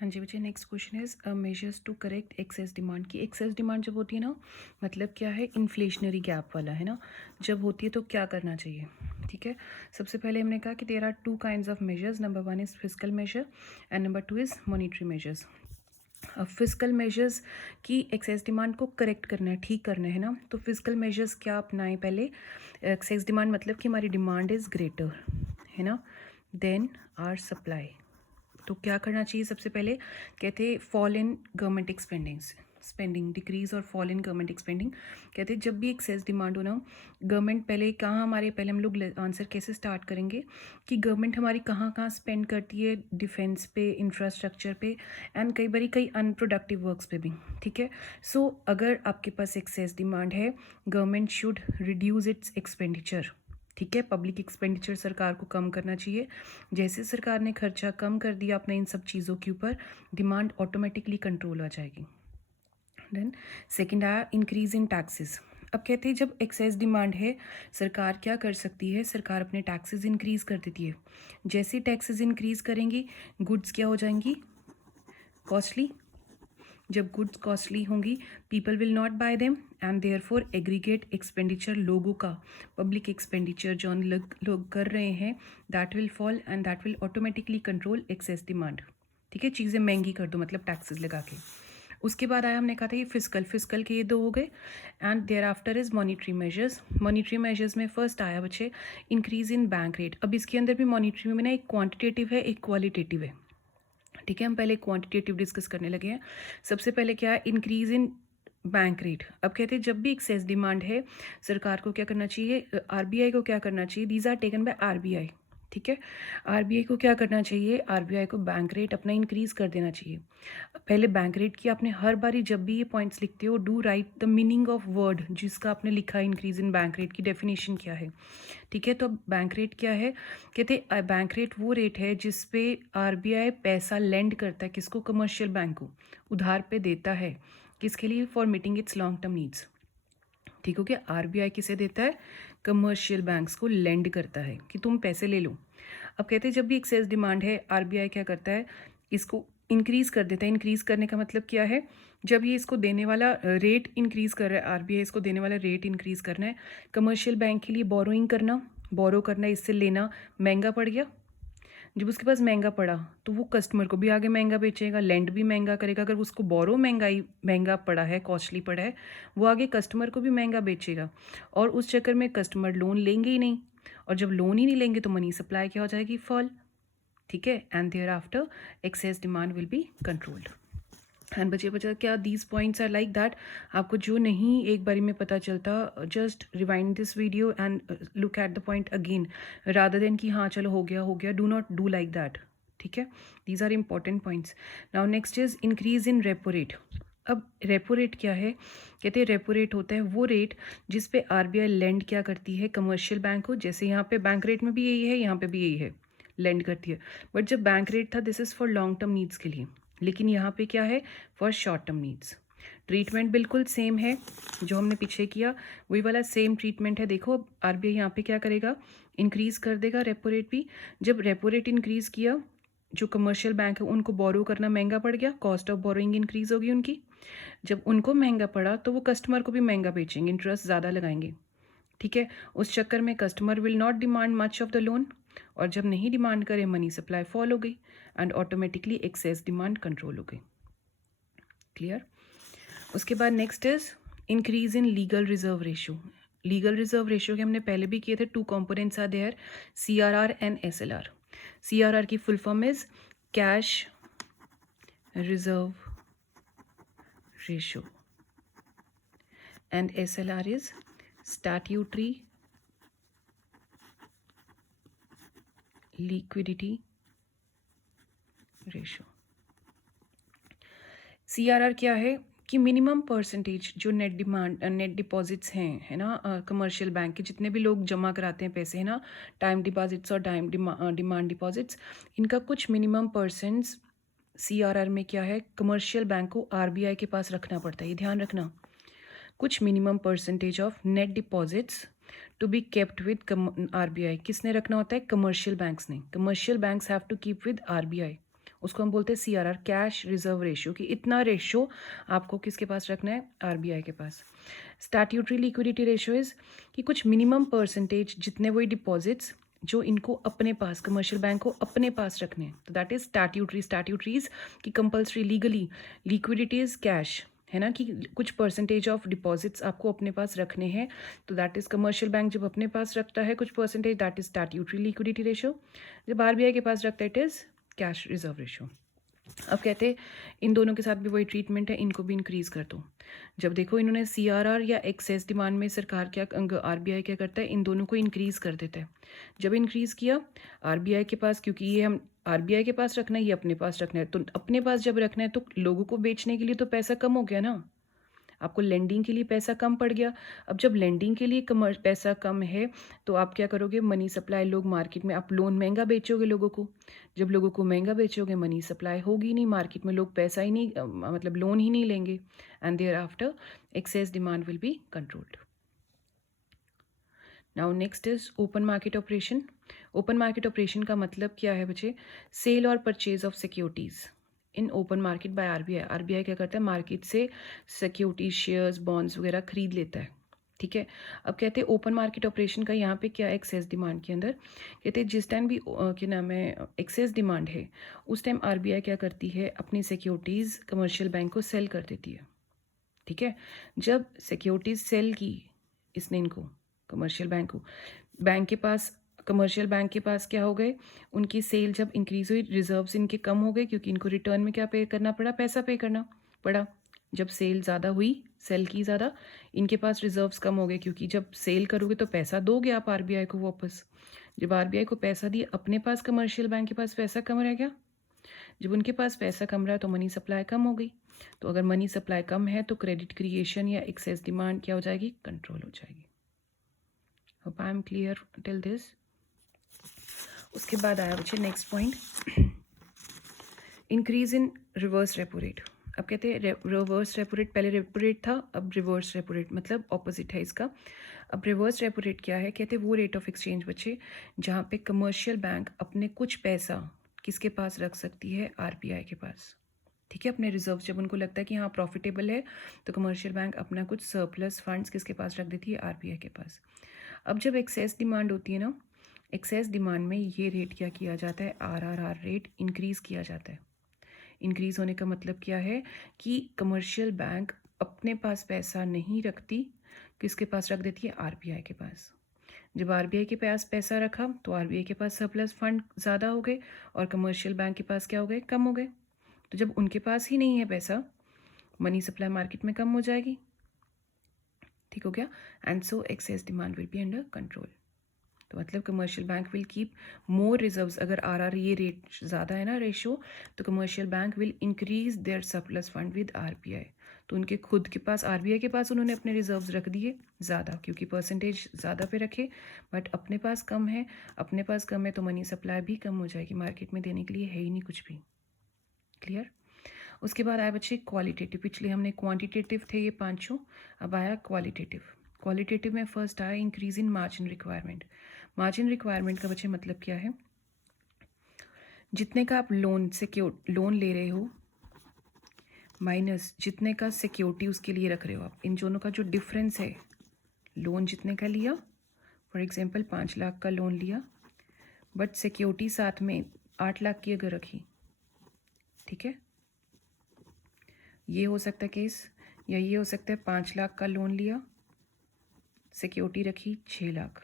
हाँ जी बच्चे, next question is measures to correct excess demand की। एक्सेस डिमांड जब होती है ना, मतलब क्या है, इन्फ्लेशनरी गैप वाला है ना। जब होती है तो क्या करना चाहिए? ठीक है, सबसे पहले हमने कहा कि there are two kinds of measures. Number one is physical measure and number two is monetary measures. अब फिजिकल मेजर्स की एक्सेस डिमांड को करेक्ट करना है, ठीक करना है ना। तो फिजिकल मेजर्स क्या अपनाएं पहले? एक्सेस डिमांड मतलब कि हमारी डिमांड इज़ ग्रेटर, है ना, देन आर सप्लाई। तो क्या करना चाहिए? सबसे पहले कहते fall in government spending decrease और फॉल इन गवर्नमेंट एक्सपेंडिंग। कहते जब भी एक्सेस डिमांड हो ना, गवर्नमेंट पहले कहाँ हमारे, पहले हम लोग आंसर कैसे स्टार्ट करेंगे कि गवर्नमेंट हमारी कहाँ कहाँ स्पेंड करती है, डिफेंस पे, इंफ्रास्ट्रक्चर पे, एंड कई अनप्रोडक्टिव वर्क्स पे भी। ठीक है, सो अगर आपके पास एक्सेस डिमांड है, government should reduce it's expenditure. ठीक है, पब्लिक एक्सपेंडिचर सरकार को कम करना चाहिए। जैसे सरकार ने खर्चा कम कर दिया अपने इन सब चीज़ों के ऊपर, डिमांड ऑटोमेटिकली कंट्रोल आ जाएगी। देन सेकंड आया इंक्रीज इन टैक्सेस। अब कहते हैं जब एक्सेस डिमांड है, सरकार क्या कर सकती है? सरकार अपने टैक्सेस इंक्रीज कर देती है। जैसे टैक्सेस इंक्रीज करेंगी, गुड्स क्या हो जाएंगी? कॉस्टली। जब गुड्स कॉस्टली होंगी, people will not buy them and therefore aggregate expenditure, लोगों का पब्लिक एक्सपेंडिचर जो लोग कर रहे हैं, that will fall and that will automatically control excess demand. ठीक है, चीज़ें महंगी कर दो मतलब टैक्सेस लगा के। उसके बाद आया, हमने कहा था ये फिजिकल के ये दो हो गए, and thereafter is monetary measures. Monetary measures में फर्स्ट आया बच्चे इंक्रीज इन बैंक रेट। अब इसके अंदर भी मॉनिटरी में ना एक क्वांटिटेटिव है, एक क्वालिटेटिव है। ठीक है, हम पहले क्वांटिटेटिव डिस्कस करने लगे हैं। सबसे पहले क्या है? Increase in bank rate. अब कहते हैं जब भी एक्सेस डिमांड है, सरकार को क्या करना चाहिए? आरबीआई को क्या करना चाहिए? These are taken by RBI. ठीक है, आरबीआई को क्या करना चाहिए? आरबीआई को बैंक रेट अपना इंक्रीज कर देना चाहिए। पहले बैंक रेट की आपने हर बारी जब भी ये पॉइंट्स लिखते हो, do right the meaning of word जिसका आपने लिखा है इंक्रीज इन बैंक रेट की डेफिनेशन क्या है। ठीक है, तो अब बैंक रेट क्या है? कहते बैंक रेट वो रेट है जिस पे आरबीआई पैसा लेंड करता है, किसको? कमर्शियल बैंक को उधार पे देता है। किसके लिए? For meeting it's long term needs. ठीक हो गया, आरबीआई किसे देता है? कमर्शियल बैंक्स को लेंड करता है कि तुम पैसे ले लो। अब कहते हैं जब भी एक्सेस डिमांड है, आरबीआई क्या करता है? इसको इंक्रीज कर देता है। इंक्रीज करने का मतलब क्या है? जब ये इसको देने वाला रेट इंक्रीज कर रहा है, आरबीआई इसको देने वाला रेट इंक्रीज करना है, कमर्शियल बैंक के लिए बोरो करना, इससे लेना महंगा पड़ गया। जब उसके पास महंगा पड़ा तो वो कस्टमर को भी आगे महंगा बेचेगा, लेंड भी महंगा करेगा। अगर उसको बोरो महंगा पड़ा है, कॉस्टली पड़ा है, वो आगे कस्टमर को भी महंगा बेचेगा, और उस चक्कर में कस्टमर लोन लेंगे ही नहीं। और जब लोन ही नहीं लेंगे तो मनी सप्लाई क्या हो जाएगी? फॉल। ठीक है, and thereafter excess demand will be controlled. And बचे क्या these points are like that? आपको जो नहीं एक बारी में पता चलता, just rewind this video and look at the point again, rather than कि हाँ चलो हो गया। Do not do like that. ठीक है, these are important points. Now next is increase in repo rate. अब रेपो रेट क्या है? कहते हैं रेपो रेट होता है वो रेट जिस पे आरबीआई लेंड क्या करती है? कमर्शियल बैंक को। जैसे यहाँ पे बैंक रेट में भी यही है, यहाँ पे भी यही है, लेंड करती है। बट जब बैंक रेट था, this is for long term needs के लिए, लेकिन यहाँ पे क्या है? For short term needs. Treatment बिल्कुल सेम है जो हमने पीछे किया, वही वाला सेम ट्रीटमेंट है। देखो अब आरबीआई यहाँ पे क्या करेगा? इंक्रीज कर देगा रेपो रेट भी। जब रेपो रेट इंक्रीज किया, जो कमर्शियल बैंक है उनको बोरो करना महंगा पड़ गया, कॉस्ट ऑफ बोरोइंग इंक्रीज होगी उनकी। जब उनको महंगा पड़ा तो वो कस्टमर को भी महंगा बेचेंगे, इंटरेस्ट ज़्यादा लगाएंगे। ठीक है, उस चक्कर में customer will not demand much of the loan, और जब नहीं डिमांड करे, मनी सप्लाई फॉल हो गई and automatically excess demand control हो गई। क्लियर? उसके बाद next is increase in legal reserve ratio. Legal reserve ratio के हमने पहले भी किए थे, two components are there, CRR and SLR. CRR की full form is cash reserve ratio and SLR is statutory liquidity ratio. CRR क्या है? कि मिनिमम परसेंटेज जो नेट डिपॉजिट्स हैं, है ना, कमर्शियल बैंक के जितने भी लोग जमा कराते हैं पैसे, है ना, टाइम डिपॉजिट्स और डिमांड डिपॉजिट्स, इनका कुछ मिनिमम परसेंट्स सीआरआर में क्या है? कमर्शियल बैंक को आरबीआई के पास रखना पड़ता है, ये ध्यान रखना। कुछ minimum percentage of net deposits to be kept with RBI. किसने रखना होता है? कमर्शियल बैंक्स ने। Commercial banks have to keep with RBI, उसको हम बोलते हैं CRR, कैश रिजर्व रेशियो, कि इतना रेशियो आपको किसके पास रखना है, RBI के पास। स्टैट्यूटरी लिक्विडिटी रेशियो इज़ कि कुछ मिनिमम परसेंटेज जितने वही डिपॉजिट्स जो इनको अपने पास, कमर्शियल बैंक को अपने पास रखने हैं, तो दैट इज स्टैट्यूटरी। स्टैट्यूटरीज की compulsory legally liquidity is cash, है ना, कि कुछ परसेंटेज ऑफ डिपॉजिट्स आपको अपने पास रखने हैं, तो दैट इज कमर्शियल बैंक जब अपने पास रखता है कुछ percentage, that is statutory liquidity ratio. जब RBI के पास रखता है it is cash reserve ratio. अब कहते हैं इन दोनों के साथ भी वही ट्रीटमेंट है, इनको भी इंक्रीज़ कर दो। जब देखो इन्होंने CRR या एक्सेस डिमांड में सरकार क्या, RBI क्या करता है, इन दोनों को इंक्रीज़ कर देता है। जब इंक्रीज़ किया RBI के पास, क्योंकि ये हम RBI के पास रखना है, ये अपने पास रखना है, तो अपने पास जब रखना है तो लोगों को बेचने के लिए तो पैसा कम हो गया ना, आपको लेंडिंग के लिए पैसा कम पड़ गया। अब जब लेंडिंग के लिए पैसा कम है तो आप क्या करोगे, मनी सप्लाई, लोग मार्केट में आप लोन महंगा बेचोगे लोगों को। जब लोगों को महंगा बेचोगे मनी सप्लाई होगी नहीं मार्केट में, लोग पैसा ही नहीं मतलब लोन ही नहीं लेंगे, and thereafter excess demand will be controlled. Now next is open market operation. Open market operation का मतलब क्या है बच्चे, सेल और purchase of securities in open market by RBI। RBI क्या करता है, मार्केट से सिक्योरिटीज, शेयर्स, बॉन्ड्स वगैरह खरीद लेता है, ठीक है। अब कहते हैं ओपन मार्केट ऑपरेशन का यहाँ पे क्या, एक्सेस डिमांड के अंदर कहते हैं जिस टाइम भी क्या नाम है एक्सेस डिमांड है, उस टाइम RBI क्या करती है, अपनी सिक्योरिटीज़ कमर्शियल बैंक को सेल कर देती है, ठीक है। जब सिक्योरिटीज़ सेल की इसने इनको, कमर्शियल बैंक को, बैंक के पास, कमर्शियल बैंक के पास क्या हो गए, उनकी सेल जब इंक्रीज़ हुई, रिजर्व्स इनके कम हो गए, क्योंकि इनको रिटर्न में क्या पे करना पड़ा, पैसा पे करना पड़ा। जब सेल ज़्यादा हुई, सेल की ज़्यादा, इनके पास रिजर्व्स कम हो गए, क्योंकि जब सेल करोगे तो पैसा दोगे आप RBI को वापस। जब RBI को पैसा दिए, अपने पास कमर्शियल बैंक के पास पैसा कम रह गया। जब उनके पास पैसा कम रहा तो मनी सप्लाई कम हो गई। तो अगर मनी सप्लाई कम है तो क्रेडिट क्रिएशन या एक्सेस डिमांड क्या हो जाएगी, कंट्रोल हो जाएगी। Hope I am clear till this. उसके बाद आया बच्चे next point, increase in reverse repo rate. अब कहते हैं रिवर्स रेपो रेट, पहले रेपो रेट था, अब रिवर्स रेपो रेट, मतलब ऑपोजिट है इसका। अब रिवर्स रेपो रेट क्या है, कहते हैं वो रेट ऑफ एक्सचेंज बच्चे जहाँ पे कमर्शियल बैंक अपने कुछ पैसा किसके पास रख सकती है, RBI के पास, ठीक है। अपने रिजर्व जब उनको लगता है कि हाँ प्रॉफिटेबल है, तो कमर्शियल बैंक अपना कुछ सरप्लस फंड्स किसके पास रख देती है, RBI के पास। अब जब एक्सेस डिमांड होती है ना, एक्सेस डिमांड में ये रेट क्या किया जाता है, RRR रेट इंक्रीज़ किया जाता है। इंक्रीज़ होने का मतलब क्या है कि कमर्शियल बैंक अपने पास पैसा नहीं रखती, किसके पास रख देती है, RBI के पास। जब RBI के पास पैसा रखा तो RBI के पास सरप्लस फंड ज़्यादा हो गए और कमर्शियल बैंक के पास क्या हो गए, कम हो गए। तो जब उनके पास ही नहीं है पैसा, मनी सप्लाई मार्केट में कम हो जाएगी, ठीक हो गया। And so access demand will be under control. तो मतलब commercial bank will keep more reserves. अगर RR ये रेट ज़्यादा है ना रेशियो, तो commercial bank will increase their surplus fund with RBI। तो उनके खुद के पास, RBI के पास उन्होंने अपने रिजर्व्स रख दिए ज़्यादा, क्योंकि परसेंटेज ज़्यादा पे रखे, बट अपने पास कम है। अपने पास कम है तो मनी सप्लाई भी कम हो जाएगी, मार्केट में देने के लिए है ही नहीं कुछ भी। क्लियर। उसके बाद आया बच्चे क्वालिटेटिव। पिछले हमने क्वांटिटेटिव थे ये पांचों, अब आया क्वालिटेटिव। क्वालिटेटिव में फर्स्ट आया increase in margin requirement. Margin requirement का बच्चे मतलब क्या है, जितने का आप लोन ले रहे हो माइनस जितने का सिक्योरिटी उसके लिए रख रहे हो आप, इन दोनों का जो डिफरेंस है, लोन जितने का लिया, फॉर एग्जांपल 5 लाख का लोन लिया, बट सिक्योरिटी साथ में 8 लाख की अगर रखी, ठीक है, ये हो सकता है केस, या ये हो सकता है 5 लाख का लोन लिया, सिक्योरिटी रखी 6 लाख,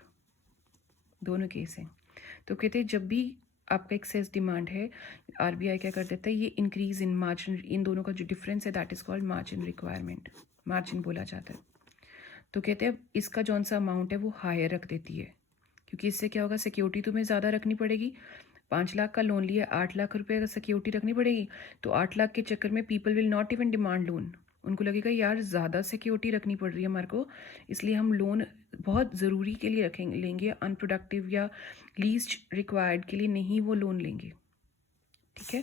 दोनों केस हैं। तो कहते हैं जब भी आपका एक्सेस डिमांड है, RBI क्या कर देता है, ये इंक्रीज इन मार्जिन, इन दोनों का जो डिफरेंस है that is called margin requirement, margin बोला जाता है। तो कहते हैं इसका जौन सा अमाउंट है वो हायर रख देती है, क्योंकि इससे क्या होगा, सिक्योरिटी तुम्हें ज़्यादा रखनी पड़ेगी। 5 लाख का लोन लिया, 8 लाख रुपये का सिक्योरिटी रखनी पड़ेगी, तो 8 लाख के चक्कर में people will not even demand loan. उनको लगेगा यार ज़्यादा सिक्योरिटी रखनी पड़ रही है हमारे को, इसलिए हम लोन बहुत ज़रूरी के लिए रखेंगे, लेंगे, अनप्रोडक्टिव या लीस्ट रिक्वायर्ड के लिए नहीं वो लोन लेंगे, ठीक है।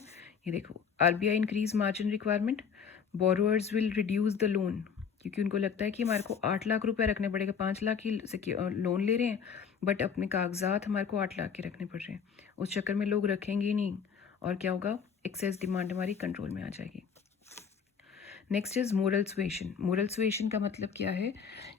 ये देखो RBI increase margin requirement, borrowers will reduce the loan, क्योंकि उनको लगता है कि हमारे को 8 लाख रुपए रखने पड़ेगा, 5 लाख की लोन ले रहे हैं, बट अपने कागजात हमारे को 8 लाख के रखने पड़ रहे हैं, उस चक्कर में लोग रखेंगे ही नहीं, और क्या होगा, एक्सेस डिमांड हमारी कंट्रोल में आ जाएगी। Next is moral suasion. Moral suasion का मतलब क्या है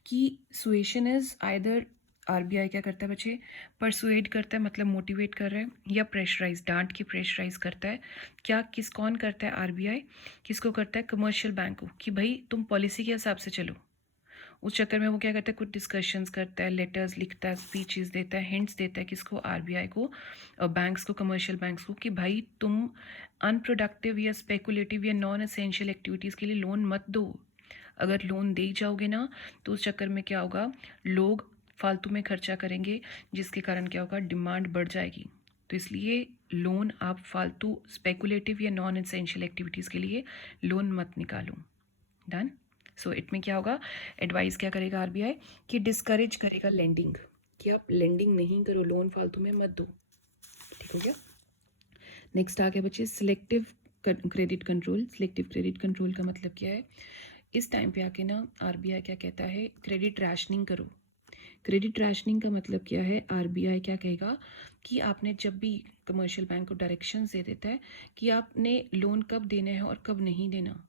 कि सुएशन इज आइदर आरबीआई क्या करता है बच्चे, परसुएड करता है मतलब मोटिवेट कर रहा है, या प्रेशराइज, डांट के प्रेशराइज करता है। क्या किस कौन करता है, आरबीआई किसको करता है, कमर्शियल बैंक को, कि भाई तुम पॉलिसी के हिसाब से चलो। उस चक्कर में वो क्या करता है, कुछ डिस्कशंस करता है, लेटर्स लिखता है, स्पीचेस देता है, हिंट्स देता है किसको, आरबीआई को, और बैंक्स को, कमर्शियल बैंक्स को, कि भाई तुम अनप्रोडक्टिव या स्पेकुलेटिव या नॉन एसेंशियल एक्टिविटीज़ के लिए लोन मत दो। अगर लोन दे जाओगे ना तो उस चक्कर में क्या होगा, लोग फालतू में खर्चा करेंगे, जिसके कारण क्या होगा, डिमांड बढ़ जाएगी। तो इसलिए लोन आप फालतू स्पेकुलेटिव या नॉन एसेंशियल एक्टिविटीज़ के लिए लोन मत निकालो। डन। सो इट में क्या होगा, एडवाइस क्या करेगा आरबीआई, कि डिस्करेज करेगा लेंडिंग, कि आप लेंडिंग नहीं करो, लोन फालतू में मत दो। ठीक हो गया। नेक्स्ट आ गया बच्चे selective credit control. Selective credit control का मतलब क्या है, इस टाइम पे आके ना आरबीआई क्या कहता है, क्रेडिट रैशनिंग करो। क्रेडिट रैशनिंग का मतलब क्या है, आरबीआई क्या कहेगा कि आपने जब भी कमर्शियल बैंक को डायरेक्शंस दे देता है कि आपने लोन कब देना है और कब नहीं देना।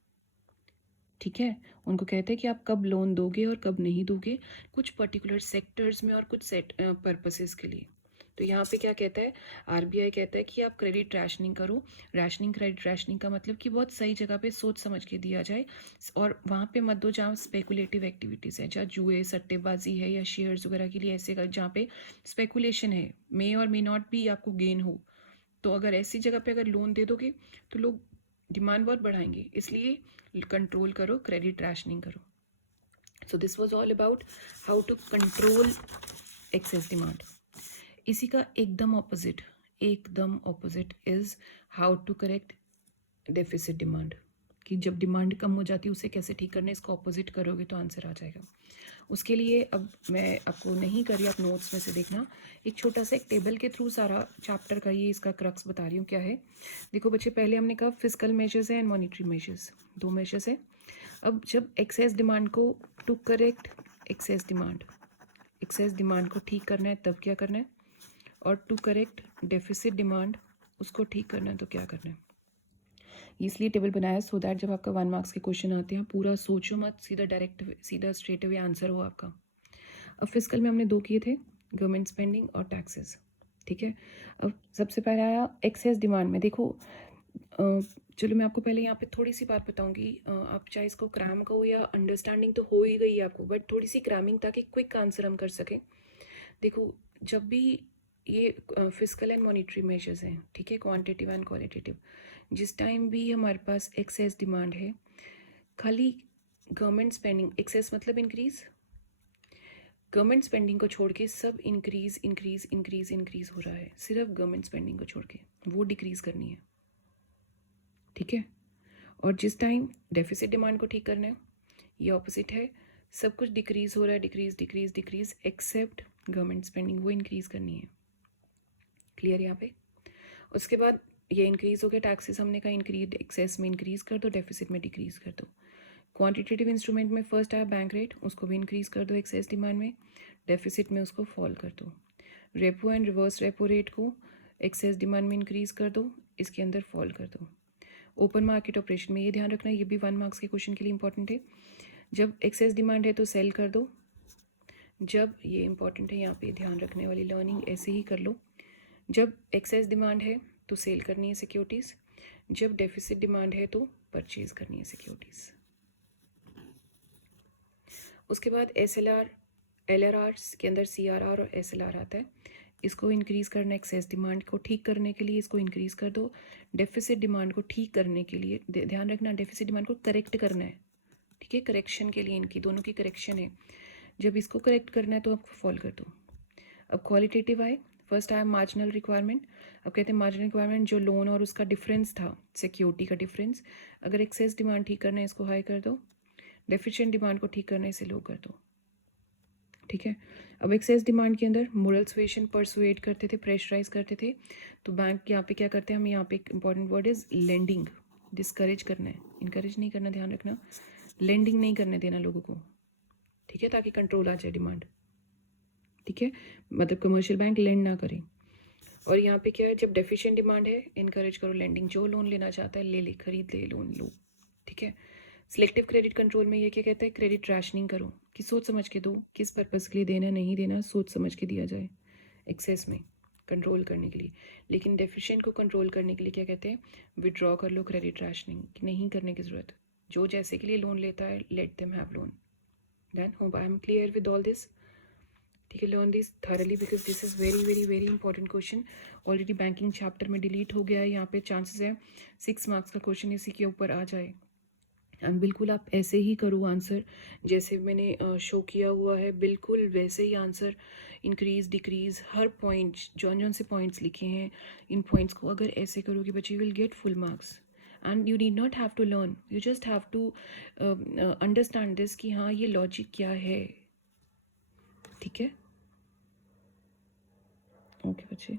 ठीक है, उनको कहते हैं कि आप कब लोन दोगे और कब नहीं दोगे, कुछ पर्टिकुलर सेक्टर्स में और कुछ सेट पर्पसेस के लिए। तो यहाँ पे क्या कहता है, आरबीआई कहता है कि आप क्रेडिट रैशनिंग करो। रैशनिंग, क्रेडिट रैशनिंग का मतलब कि बहुत सही जगह पे सोच समझ के दिया जाए, और वहाँ पे मत दो जहाँ स्पेकुलेटिव एक्टिविटीज़ है, जहाँ जुए सट्टेबाजी है या शेयर्स वगैरह के लिए, ऐसे जहाँ पे स्पेकुलेशन है, मे और मे नॉट भी आपको गेन हो। तो अगर ऐसी जगह पे अगर लोन दे दोगे तो लोग डिमांड बहुत बढ़ाएंगे, इसलिए कंट्रोल करो, क्रेडिट रैशनिंग करो। So this was all about how to control excess demand. इसी का एकदम opposite is how to correct deficit demand, कि जब डिमांड कम हो जाती है उसे कैसे ठीक करना है। इसको ऑपोजिट करोगे तो आंसर आ जाएगा। उसके लिए अब मैं आपको नहीं कर रही, आप नोट्स में से देखना, एक छोटा सा एक टेबल के थ्रू सारा चैप्टर का ये इसका क्रक्स बता रही हूँ क्या है। देखो बच्चे, पहले हमने कहा फिजिकल मेजर्स है एंड मॉनिटरी मेजर्स, दो मेजर्स है। अब जब एक्सेस डिमांड को टू करेक्ट एक्सेस डिमांड को ठीक करना है तब क्या करना है, और टू करेक्ट डेफिसिट डिमांड उसको ठीक करना है तो क्या करना है। इसलिए टेबल बनाया सो दैट जब आपका 1 मार्क्स के क्वेश्चन आते हैं पूरा सोचो मत, सीधा स्ट्रेट अवे आंसर हो आपका। अब फिजिकल में हमने दो किए थे, गवर्नमेंट स्पेंडिंग और टैक्सेस। ठीक है, अब सबसे पहले आया एक्सेस डिमांड में। देखो चलो मैं आपको पहले यहाँ पे थोड़ी सी बात बताऊंगी, आप चाहे इसको क्रैम कहो या अंडरस्टैंडिंग तो हो ही गई है आपको, बट थोड़ी सी क्रैमिंग ताकि क्विक आंसर हम कर सकें। देखो जब भी ये फिजिकल एंड मॉनिटरी मेजर्स हैं, ठीक है, क्वांटिटेटिव एंड क्वालिटेटिव, जिस टाइम भी हमारे पास एक्सेस डिमांड है, खाली गवर्नमेंट स्पेंडिंग, एक्सेस मतलब इंक्रीज, गवर्नमेंट स्पेंडिंग को छोड़ के सब इंक्रीज इंक्रीज इंक्रीज इंक्रीज हो रहा है, सिर्फ गवर्नमेंट स्पेंडिंग को छोड़ के वो डिक्रीज करनी है। ठीक है, और जिस टाइम डेफिसिट डिमांड को ठीक करना है, ये ऑपोजिट है, सब कुछ डिक्रीज हो रहा है, decrease decrease decrease except government spending, वो इंक्रीज करनी है। क्लियर यहाँ पे। उसके बाद ये इंक्रीज हो गया, टैक्सेस हमने कहा इंक्रीज, एक्सेस में इंक्रीज कर दो, डेफिसिट में डिक्रीज कर दो। क्वांटिटेटिव इंस्ट्रूमेंट में फर्स्ट आया बैंक रेट, उसको भी इंक्रीज कर दो एक्सेस डिमांड में, डेफिसिट में उसको फॉल कर दो। Repo and reverse repo rate को एक्सेस डिमांड में इंक्रीज कर दो, इसके अंदर फॉल कर दो। ओपन मार्केट ऑपरेशन में ये ध्यान रखना, ये भी 1 मार्क्स के क्वेश्चन के लिए इंपॉर्टेंट है, जब एक्सेस डिमांड है तो सेल कर दो, जब ये इंपॉर्टेंट है यहाँ पे ध्यान रखने वाली लर्निंग ऐसे ही कर लो, जब एक्सेस डिमांड है तो सेल करनी है सिक्योरिटीज़, जब डेफिसिट डिमांड है तो परचेज करनी है सिक्योरिटीज़। उसके बाद SLR, LRR के अंदर CRR और SLR आता है, इसको इंक्रीज़ करना, एक्सेस डिमांड को ठीक करने के लिए इसको इंक्रीज़ कर दो, डेफिसिट डिमांड को ठीक करने के लिए ध्यान रखना डेफिसिट डिमांड को करेक्ट करना है, ठीक है, करेक्शन के लिए इनकी दोनों की करेक्शन है, जब इसको करेक्ट करना है तो आपको फॉल कर दो। अब क्वालिटेटिव आए, फर्स्ट आया मार्जिनल रिक्वायरमेंट। अब कहते हैं मार्जिनल रिक्वायरमेंट जो लोन और उसका डिफरेंस था, सिक्योरिटी का डिफरेंस, अगर एक्सेस डिमांड ठीक करना है इसको हाई कर दो, डेफिशिएंट डिमांड को ठीक करना है इसे लो कर दो। ठीक है, अब एक्सेस डिमांड के अंदर मोरल सुएशन, परसुएड करते थे, प्रेशराइज करते थे, तो बैंक यहाँ पे क्या करते हैं हम, यहाँ पे एक important word is lending, discourage करना है, इनकरेज नहीं करना, ध्यान रखना, लेंडिंग नहीं करने देना लोगों को, ठीक है, ताकि कंट्रोल आ जाए डिमांड। ठीक है, मतलब कमर्शियल बैंक लेंड ना करें। और यहाँ पे क्या है, जब डेफिशिएंट डिमांड है इनकरेज करो लेंडिंग, जो लोन लेना चाहता है ले ले, खरीद ले, लोन लो, ठीक है। सिलेक्टिव क्रेडिट कंट्रोल में ये क्या कहता है, क्रेडिट राशनिंग करो कि सोच समझ के दो, किस पर्पज़ के लिए देना नहीं देना सोच समझ के दिया जाए, एक्सेस में कंट्रोल करने के लिए। लेकिन डेफिशिएंट को कंट्रोल करने के लिए क्या कहते हैं, विड्रॉ कर लो क्रेडिट राशनिंग, नहीं करने की ज़रूरत, जो जैसे के लिए लोन लेता है let them have loan. Then hope I am clear with all this, ठीक है। Learn this thoroughly because this is very very very important question. Already banking chapter में डिलीट हो गया है, यहाँ पे चांसेस है 6 मार्क्स का क्वेश्चन इसी के ऊपर आ जाए। एंड बिल्कुल आप ऐसे ही करो आंसर जैसे मैंने शो किया हुआ है, बिल्कुल वैसे ही आंसर, इंक्रीज डिक्रीज हर पॉइंट, जौन जौन से पॉइंट्स लिखे हैं इन पॉइंट्स को अगर ऐसे करोगे बच्चे, will get full marks. And you need not have to learn, you just have to understand this कि हाँ ये लॉजिक क्या है, ठीक है। ओके बच्चे।